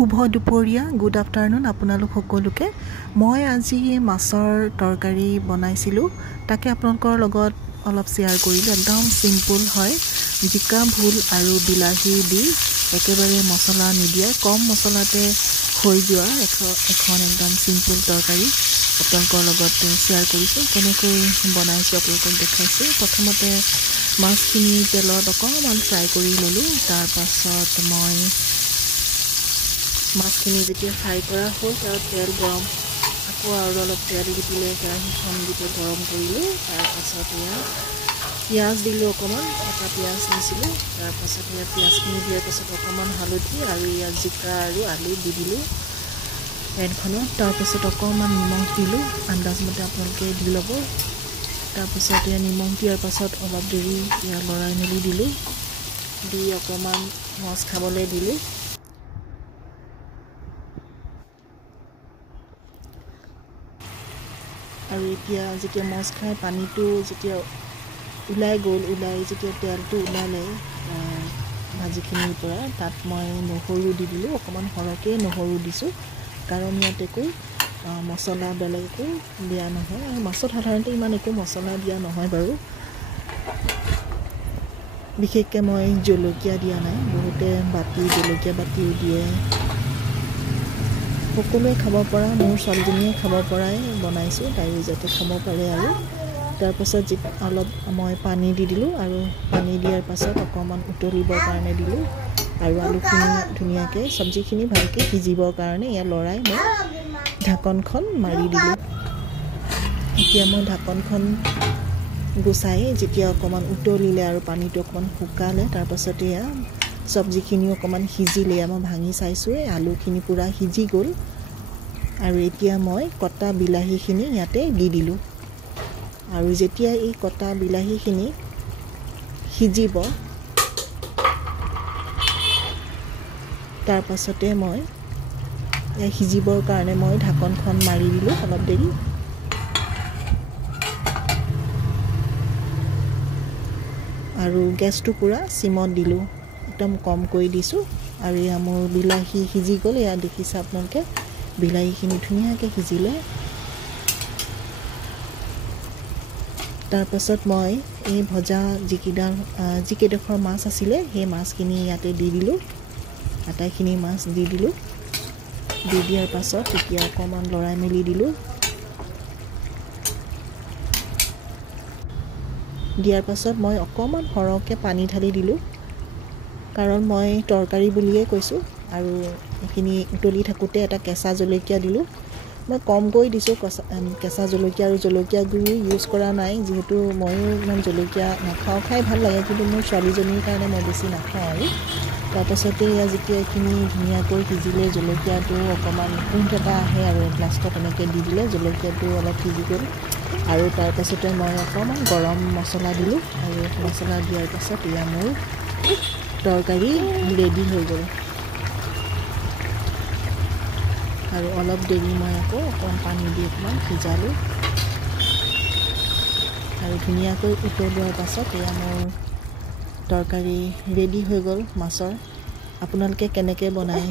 শুভ দুপৰীয়া good afternoon আপোনালোক সকলোকে মই আজি মাছৰ তৰকাৰী বনাইছিলোঁ তাকে আপোনালোকৰ লগত অলপ শেয়াৰ কৰিলোঁ একদম সিম্পল হয় জিকা ভুল আৰু বিলাহী দি একেবাৰে মছলা নিদিয়া কম মছলাতে হৈ যোৱা এখন একদম সিম্পল তৰকাৰী আপোনালোকৰ লগত শেয়াৰ কৰিছোঁ কেনেকৈ বনাইছোঁ আপোনালোকক দেখাইছোঁ প্ৰথমতে মাছখিনি তেলত অকণমান ফ্ৰাই কৰি ল'লোঁ তাৰ পাছত মই মাছখিনি যেতিয়া ফ্ৰাই কৰা হ'ল তাৰ তেল গৰম আকৌ আৰু অলপ তেল দি দিলে কেৰাহীখন যেতিয়া গৰম কৰিলোঁ তাৰ পাছত পিঁয়াজ দিলোঁ অকণমান এটা পিঁয়াজ দিছিলোঁ তাৰ পাছত পিঁয়াজখিনি দিয়াৰ পাছত অকণমান হালধি আৰু জিকা আৰু আলু দি দিলোঁ পেনখনত তাৰ পাছত অকণমান নিমখ দিলোঁ আন্দাজমতে আপোনালোকে দি ল'ব তাৰপিছত নিমখ দিয়াৰ পাছত অলপ দেৰি লৰাই মেলি দিলোঁ দি অকণমান মাছ খাবলৈ দিলোঁ আৰু এতিয়া যেতিয়া মাছ খাই পানীটো যেতিয়া ওলাই গ'ল যেতিয়া তেলটো ওলালে ভাজিখিনিৰ পৰা তাত মই নহৰু দি দিলোঁ অকণমান সৰহকৈ নহৰু দিছোঁ কাৰণ ইয়াত একো মছলা বেলেগ একো দিয়া নহয় আৰু মাছত সাধাৰণতে ইমান একো মছলা দিয়া নহয় বাৰু বিশেষকৈ মই জলকীয়া দিয়া নাই বহুতে জলকীয়া বাতিও দিয়ে সকলোৱে খাব পৰা মোৰ ছোৱালীজনীয়ে খাব পৰাই বনাইছোঁ তাইও যাতে খাব পাৰে আৰু তাৰপাছত অলপ মই পানী দি দিলোঁ আৰু পানী দিয়াৰ পাছত অকণমান উতলিবৰ কাৰণে দিলোঁ আৰু আলুখিনি ধুনীয়াকৈ চব্জিখিনি ভালকৈ সিজিবৰ কাৰণে লৰাই মই ঢাকনখন মাৰি দিলোঁ এতিয়া মই ঢাকনখন গুচাই যেতিয়া অকণমান উতলিলে আৰু পানীটো অকণমান শুকালে তাৰপাছত চব্জিখিনি অকণমান সিজিলে মই ভাঙি চাইছোঁ আলুখিনি পূৰা সিজি গ'ল আৰু এতিয়া মই কটা বিলাহীখিনি ইয়াতে দি দিলোঁ আৰু যেতিয়া এই কটা বিলাহীখিনি সিজিব তাৰ পাছতে মই সিজিবৰ কাৰণে মই ঢাকনখন মাৰি দিলোঁ অলপ দেৰি আৰু গেছটো পূৰা চিমত দিলোঁ একদম কমকৈ দিছোঁ আৰু মোৰ বিলাহী সিজি গ'ল দেখিছে আপোনালোকে বিলাহীখিনি ধুনীয়াকৈ সিজিলে তাৰপাছত মই এই ভজা যিকেইডোখৰ মাছ আছিলে সেই মাছখিনি ইয়াতে দি দিলোঁ আটাইখিনি মাছ দি দিলোঁ দি দিয়াৰ পাছত এতিয়া অকণমান লৰাই মেলি দিলোঁ দিয়াৰ পাছত মই অকণমান সৰহকৈ পানী ঢালি দিলোঁ কাৰণ মই তৰকাৰী বুলিয়ে কৈছোঁ আৰু এইখিনি উতলি থাকোঁতে এটা কেঁচা জলকীয়া দিলোঁ মই কমকৈ দিছোঁ কেঁচা জলকীয়া আৰু জলকীয়া গুড়ি ইউজ কৰা নাই যিহেতু ময়ো ইমান জলকীয়া নাখাওঁ খাই ভাল লাগে কিন্তু মোৰ ছোৱালীজনীৰ কাৰণে মই বেছি নাখাওঁ আৰু তাৰপাছতে যেতিয়া এইখিনি ধুনীয়াকৈ সিজিলে জলকীয়াটো অকণমান গোন্ধ এটা আহে আৰু লাষ্টত এনেকৈ দি দিলে জলকীয়াটো অলপ সিজি গ'ল আৰু তাৰপাছতে মই অকণমান গৰম মছলা দিলোঁ আৰু মছলা দিয়াৰ পাছত মোৰ তৰকাৰী ৰেডি হৈ গ'ল আৰু অলপ দেৰি মই আকৌ অকণমান পানী দি অকণমান সিজালোঁ আৰু ধুনীয়াকৈ উতলোৱাৰ পাছত মোৰ তৰকাৰী ৰেডি হৈ গ'ল মাছৰ আপোনালোকে কেনেকৈ বনায়